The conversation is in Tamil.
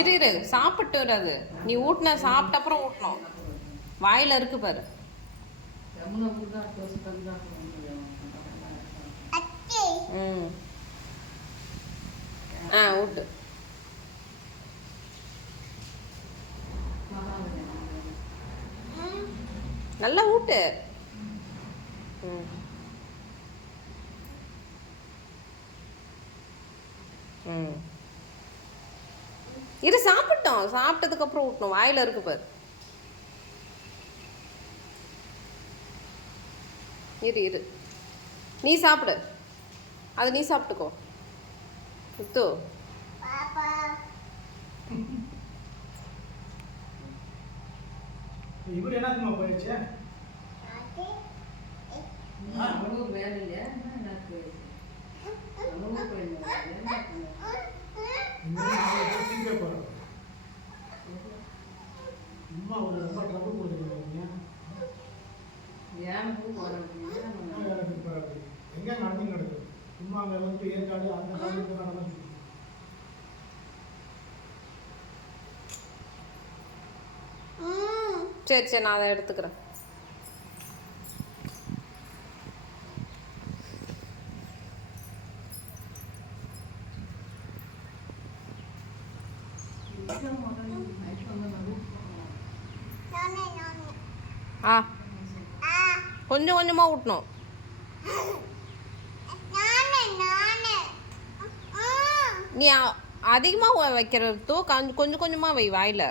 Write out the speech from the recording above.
இரு இரு சாப்பிட்டு வராது. நீ ஊட்டின சாப்பிட்ட அப்புறம் ஊட்டணும். வாயில இருக்கு பாரு. ஊட்டு. நல்லா ஊட்டு. இரு சாப்பிட்டோம். சாப்பிட்டதுக்கு அப்புறம் ஊட்டணும். வாயில இருக்கு பாரு. இரு இரு நீ சாப்பிடு. அது நீ சாப்பிட்டுக்கோ. முத்து இவர் என்ன போயிடுச்சு? வேலை இல்லையா? அம்மா ஒரு ரொம்ப ட்ரபிள் கொடுக்குறீங்க. ஏன் எங்கே நடந்து நடக்குது? சும்மா அங்கே வந்து ஏற்காடு அந்த நடந்து. சரி சரி நான் அதை எடுத்துக்கிறேன். கொஞ்சம் கொஞ்சமாக ஊட்டணும். நீ அதிகமாக வைக்கிறது கொஞ்சம் கொஞ்சமாக வை வாயில்.